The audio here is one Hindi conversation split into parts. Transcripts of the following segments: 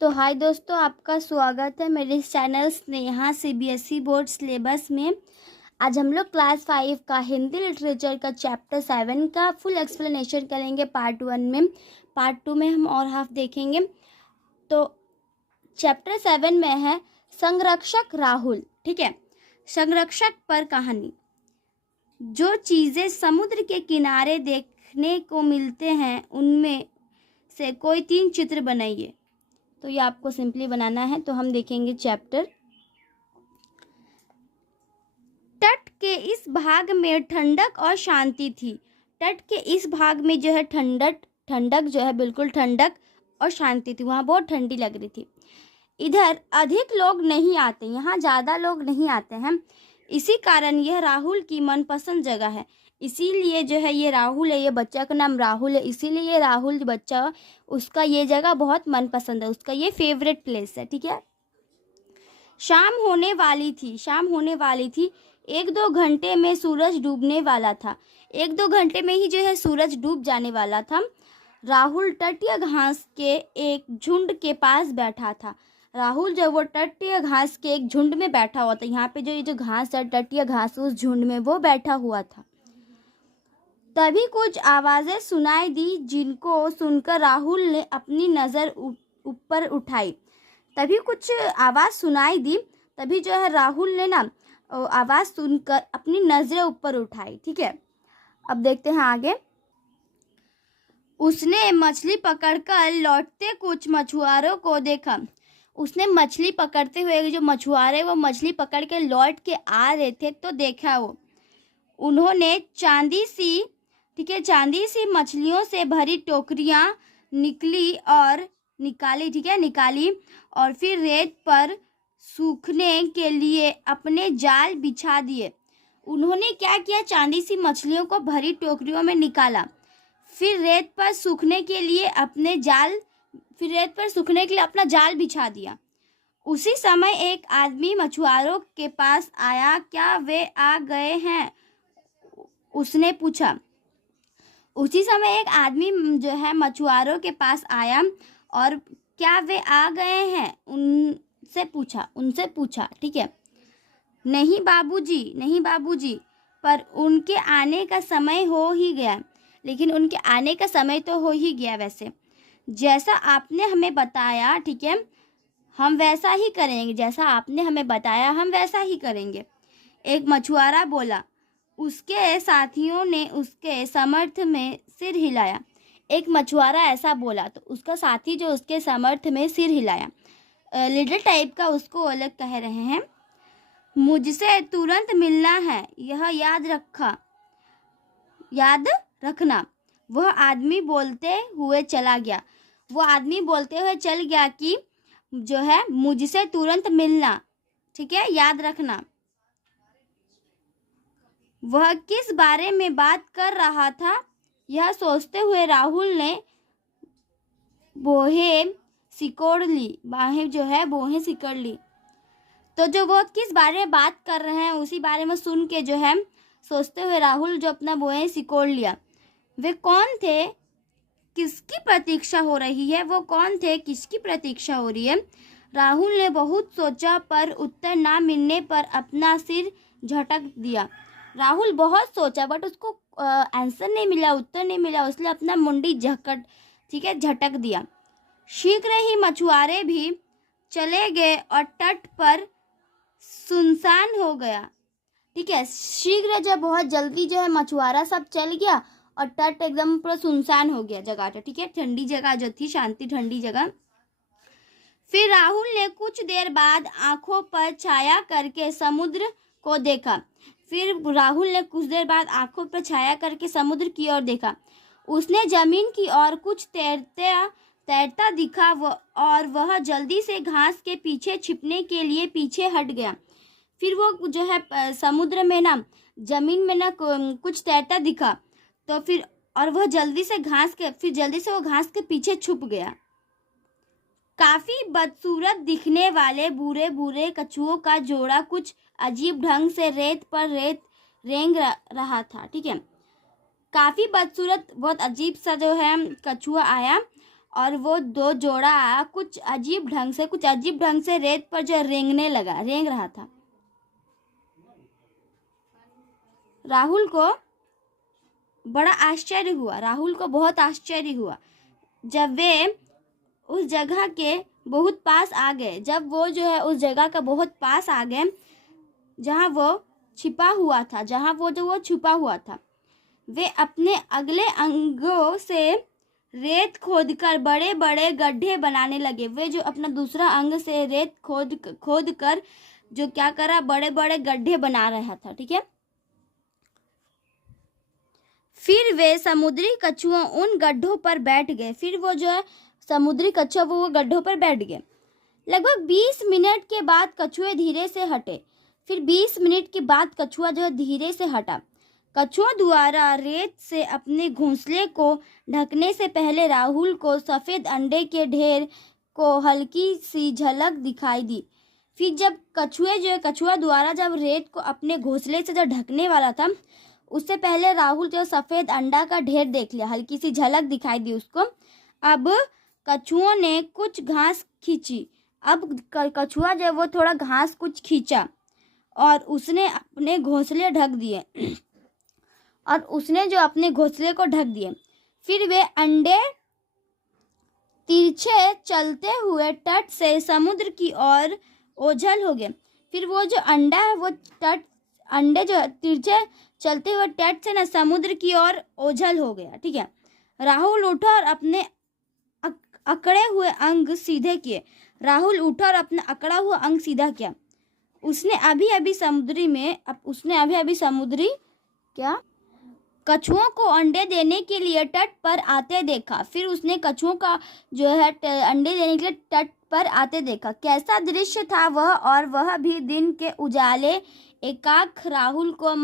तो हाय दोस्तों, आपका स्वागत है मेरे इस channel Sneha CBSE board syllabus में। आज हम लोग क्लास 5 का हिंदी लिटरेचर का चैप्टर 7 का फुल एक्सप्लेनेशन करेंगे पार्ट 1 में। पार्ट 2 में हम और हाफ देखेंगे। तो चैप्टर 7 में है संरक्षक राहुल। ठीक है, संरक्षक पर कहानी। जो चीज़ें समुद्र के किनारे देखने को मिलते हैं उनमें से कोई 3 चित्र बनाइए। तो ये आपको सिंपली बनाना है। तो हम देखेंगे चैप्टर। तट के इस भाग में ठंडक और शांति थी। तट के इस भाग में जो है ठंडक जो है, बिल्कुल ठंडक और शांति थी। वहाँ बहुत ठंडी लग रही थी। इधर अधिक लोग नहीं आते, यहाँ ज़्यादा लोग नहीं आते हैं। इसी कारण यह राहुल की मनपसंद जगह है। इसीलिए जो है ये राहुल है, ये बच्चा का नाम राहुल है, इसीलिए ये राहुल बच्चा, उसका ये जगह बहुत मनपसंद है, उसका ये फेवरेट प्लेस है। ठीक है। शाम होने वाली थी। 1-2 घंटे में सूरज डूबने वाला था। 1-2 घंटे में ही जो है सूरज डूब जाने वाला था। राहुल तटीय घास के एक झुंड के पास बैठा था। राहुल जब वो तटीय घास के एक झुंड में बैठा हुआ था, यहाँ पे जो ये जो घास है तटीय घास, उस झुंड में वो बैठा हुआ था। तभी कुछ आवाज़ें सुनाई दी, जिनको सुनकर राहुल ने अपनी नज़र ऊपर उठाई। तभी कुछ आवाज़ सुनाई दी, तभी जो है राहुल ने ना आवाज़ सुनकर अपनी नज़रें ऊपर उठाई। ठीक है, अब देखते हैं आगे। उसने मछली पकड़कर लौटते कुछ मछुआरों को देखा। उसने मछली पकड़ते हुए जो मछुआरे वो मछली पकड़ के लौट के आ रहे थे, तो देखा वो उन्होंने चांदी सी मछलियों से भरी टोकरियां निकाली और फिर रेत पर सूखने के लिए अपने जाल बिछा दिए। उन्होंने क्या किया, चांदी सी मछलियों को भरी टोकरियों में निकाला, फिर रेत पर सूखने के लिए अपना जाल बिछा दिया। उसी समय एक आदमी मछुआरों के पास आया। क्या वे आ गए हैं? उसने पूछा। उसी समय एक आदमी जो है मछुआरों के पास आया और क्या वे आ गए हैं उनसे पूछा। ठीक है। नहीं बाबूजी, पर उनके आने का समय हो ही गया। लेकिन उनके आने का समय तो हो ही गया। वैसे जैसा आपने हमें बताया, ठीक है, हम वैसा ही करेंगे। जैसा आपने हमें बताया हम वैसा ही करेंगे, एक मछुआरा बोला। उसके साथियों ने उसके समर्थ में सिर हिलाया। एक मछुआरा ऐसा बोला तो उसका साथी जो उसके समर्थ में सिर हिलाया। लीडर टाइप का उसको अलग कह रहे हैं। मुझसे तुरंत मिलना है, यह याद रखना। वह आदमी बोलते हुए चल गया कि जो है मुझसे तुरंत मिलना, ठीक है, याद रखना। वह किस बारे में बात कर रहा था, यह सोचते हुए राहुल ने बाहें सिकोड़ ली। तो जो वो किस बारे में बात कर रहे हैं उसी बारे में सुन के जो है सोचते हुए राहुल जो अपना बाहें सिकोड़ लिया। वे कौन थे, किसकी प्रतीक्षा हो रही है? राहुल ने बहुत सोचा, पर उत्तर ना मिलने पर अपना सिर झटक दिया। राहुल बहुत सोचा बट उसको आंसर नहीं मिला, उत्तर नहीं मिला, इसलिए अपना मुंडी झटक दिया। शीघ्र ही मछुआरे भी चले गए और तट पर सुनसान हो गया। ठीक है, शीघ्र जब बहुत जल्दी जो है मछुआरा सब चल गया और तट एकदम पूरा सुनसान हो गया जगह। ठीक है, ठंडी जगह जो थी, शांति ठंडी जगह। फिर राहुल ने कुछ देर बाद आंखों पर छाया करके समुद्र की ओर देखा। उसने जमीन की ओर कुछ तैरता दिखा और वह जल्दी से घास के पीछे छिपने के लिए पीछे हट गया। फिर वो जो है समुद्र में ना, जमीन में ना कुछ तैरता दिखा, तो फिर वो जल्दी से वो घास के पीछे छुप गया। काफी बदसूरत दिखने वाले बूढ़े कछुओं का जोड़ा कुछ अजीब ढंग से रेत पर रेंग रहा था। ठीक है, काफी बदसूरत, बहुत अजीब सा जो है कछुआ आया और वो दो जोड़ा कुछ अजीब ढंग से रेत पर जो रेंग रहा था। राहुल को बहुत आश्चर्य हुआ जब वे उस जगह के बहुत पास आ गए। जब वो जो है उस जगह का बहुत पास आ गए जहाँ वो छुपा हुआ था, वे अपने अगले अंगों से रेत खोदकर बड़े बड़े गड्ढे बनाने लगे। वे जो अपना दूसरा अंग से रेत खोद कर जो क्या करा, बड़े बड़े गड्ढे बना रहा था। ठीक है, फिर वे समुद्री कछुआ उन गड्ढों पर बैठ गए। फिर वो जो है समुद्री कछुआ वो गड्ढों पर बैठ गए। लगभग 20 मिनट के बाद कछुए धीरे से हटे। फिर 20 मिनट के बाद कछुआ जो है धीरे से हटा। कछुआ द्वारा रेत से अपने घोंसले को ढकने से पहले राहुल को सफेद अंडे के ढेर को हल्की सी झलक दिखाई दी। फिर जब कछुआ द्वारा जब रेत को अपने घोंसले से जब ढकने वाला था, उससे पहले राहुल जो सफेद अंडा का ढेर देख लिया, हल्की सी झलक दिखाई दी उसको। अब कछुओं ने कुछ घास खींची। अब कछुआ जो वो थोड़ा घास कुछ खींचा और उसने अपने घोंसले को ढक दिए। फिर वे अंडे तिरछे चलते हुए तट से समुद्र की ओर ओझल हो गए। फिर वो जो अंडा है वो अंडे जो तिरछे चलते हुए तट से समुद्र की ओर ओझल हो गया। ठीक है, राहुल उठा और अपने अकड़े हुए अंग सीधे किए। उसने अभी अभी समुद्री कछुओं को अंडे देने के लिए तट पर आते देखा। फिर उसने कछुओं का जो है अंडे देने के लिए तट पर आते देखा। कैसा दृश्य था वह, और वह भी दिन के उजाले। एकाएक राहुल को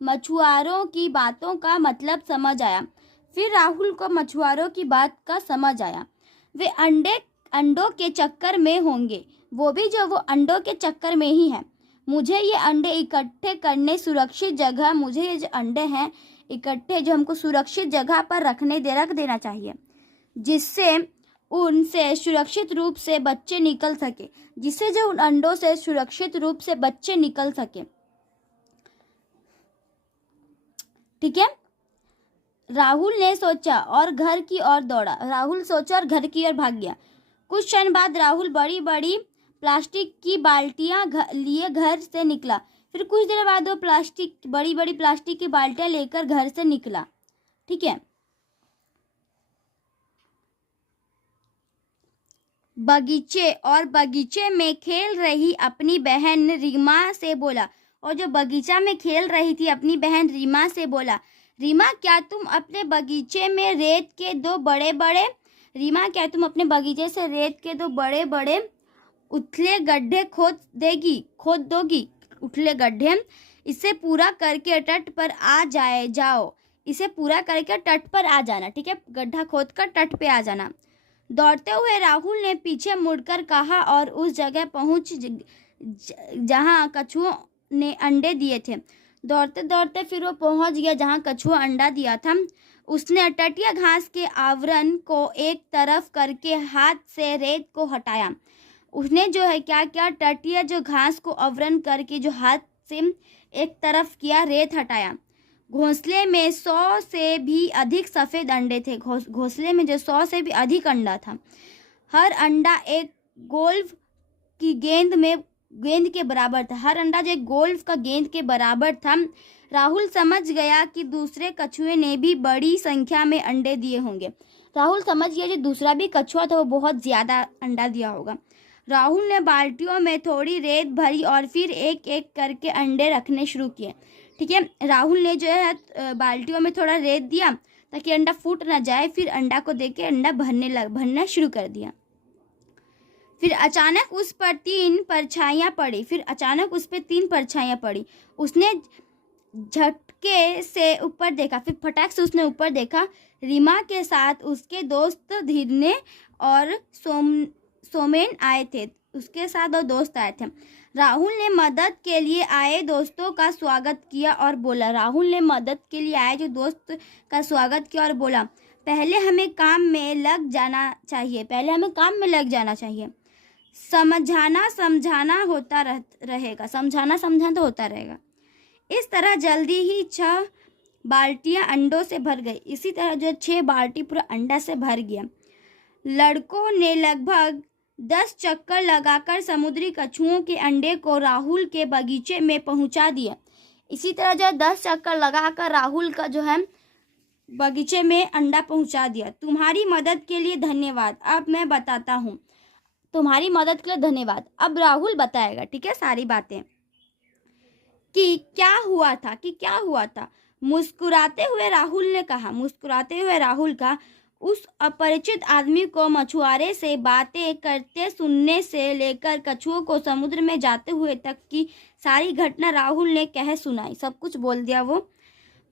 मछुआरों की बातों का मतलब समझ आया। वे अंडों के चक्कर में होंगे, वो भी जो वो अंडों के चक्कर में ही है। मुझे ये अंडे इकट्ठे करने सुरक्षित जगह मुझे ये जो अंडे हैं इकट्ठे जो हमको सुरक्षित जगह पर रख देना चाहिए, जिससे उनसे सुरक्षित रूप से बच्चे निकल सके, उन अंडों से सुरक्षित रूप से बच्चे निकल सके। ठीक है, राहुल सोचा और घर की ओर भाग गया। कुछ क्षण बाद राहुल बड़ी बड़ी प्लास्टिक की बाल्टियां लिए घर से निकला। फिर कुछ देर बाद वो बड़ी बड़ी प्लास्टिक की बाल्टियां लेकर घर से निकला। ठीक है, बगीचे में खेल रही अपनी बहन रीमा से बोला। और जो बगीचा में खेल रही थी अपनी बहन रीमा से बोला, रीमा क्या तुम अपने बगीचे में रेत के दो बड़े बड़े उथले गड्ढे खोद दोगी। उथले गड्ढे, इसे पूरा करके तट पर आ जाना। ठीक है, गड्ढा खोद कर तट पे आ जाना। दौड़ते हुए राहुल ने पीछे मुड़कर कहा और उस जगह पहुंच जहां कछुओं ने अंडे दिए थे। दौड़ते दौड़ते फिर वो पहुंच गया जहां कछुआ अंडा दिया था। उसने तटीय घास के आवरण को एक तरफ करके हाथ से रेत को हटाया। उसने जो है क्या तटीय जो घास को आवरण करके जो हाथ से एक तरफ किया, रेत हटाया। घोंसले में 100 से भी अधिक सफ़ेद अंडे थे। घोंसले में जो 100 से भी अधिक अंडा था। हर अंडा एक गोल्फ की गेंद के बराबर था। हर अंडा जो एक गोल्फ का गेंद के बराबर था। राहुल समझ गया कि दूसरे कछुए ने भी बड़ी संख्या में अंडे दिए होंगे। राहुल समझ गया जो दूसरा भी कछुआ था वो बहुत ज़्यादा अंडा दिया होगा। राहुल ने बाल्टियों में थोड़ी रेत भरी और फिर एक एक करके अंडे रखने शुरू किए। ठीक है, राहुल ने जो है बाल्टियों में थोड़ा रेत दिया ताकि अंडा फूट ना जाए। फिर अंडा को देके अंडा भरना शुरू कर दिया। फिर अचानक उस पर 3 परछाइयाँ पड़ी। उसने झटके से ऊपर देखा। फिर फटाक से उसने ऊपर देखा। रीमा के साथ उसके दोस्त धीरने और सोमेन आए थे। राहुल ने मदद के लिए आए दोस्तों का स्वागत किया और बोला, पहले हमें काम में लग जाना चाहिए, पहले हमें काम में लग जाना चाहिए। समझाना समझाना होता रहेगा, समझाना समझाना होता रहेगा। इस तरह जल्दी ही 6 बाल्टियां अंडों से भर गई। इसी तरह जो 6 बाल्टी पूरा अंडा से भर गया। लड़कों ने लगभग 10 चक्कर लगाकर समुद्री कछुओं के अंडे को राहुल के बगीचे में पहुंचा दिया। इसी तरह जो 10 चक्कर लगाकर राहुल का जो है बगीचे में अंडा पहुंचा दिया। तुम्हारी मदद के लिए धन्यवाद, अब मैं बताता हूँ। तुम्हारी मदद के लिए धन्यवाद। अब राहुल बताएगा, ठीक है, सारी बातें कि क्या हुआ था। मुस्कुराते हुए राहुल का उस अपरिचित आदमी को मछुआरे से बातें करते सुनने से लेकर कछुओं को समुद्र में जाते हुए तक की सारी घटना राहुल ने कह सुनाई। सब कुछ बोल दिया वो।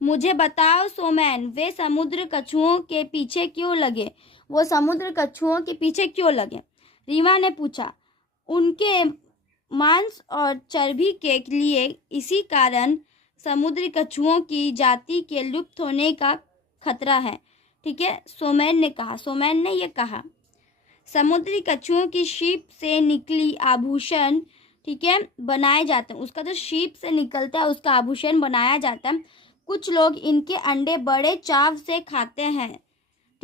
मुझे बताओ सोमैन, वे समुद्र कछुओं के पीछे क्यों लगे? रीमा ने पूछा। उनके मांस और चर्बी के लिए, इसी कारण समुद्री कछुओं की जाति के लुप्त होने का खतरा है, ठीक है, सोमैन ने ये कहा। समुद्री कछुओं की शीप से निकली आभूषण, ठीक है, बनाए जाते हैं। उसका जो शीप से निकलता है उसका आभूषण बनाया जाता है। कुछ लोग इनके अंडे बड़े चाव से खाते हैं,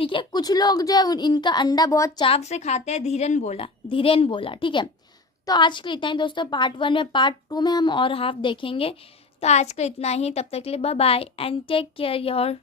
ठीक है, कुछ लोग जो है इनका अंडा बहुत चाव से खाते हैं, धीरेन बोला, ठीक है। तो आज के लिए इतना ही दोस्तों। पार्ट 1 में, पार्ट 2 में हम और हाफ देखेंगे। तो आज का इतना ही, तब तक के लिए bye bye and take care your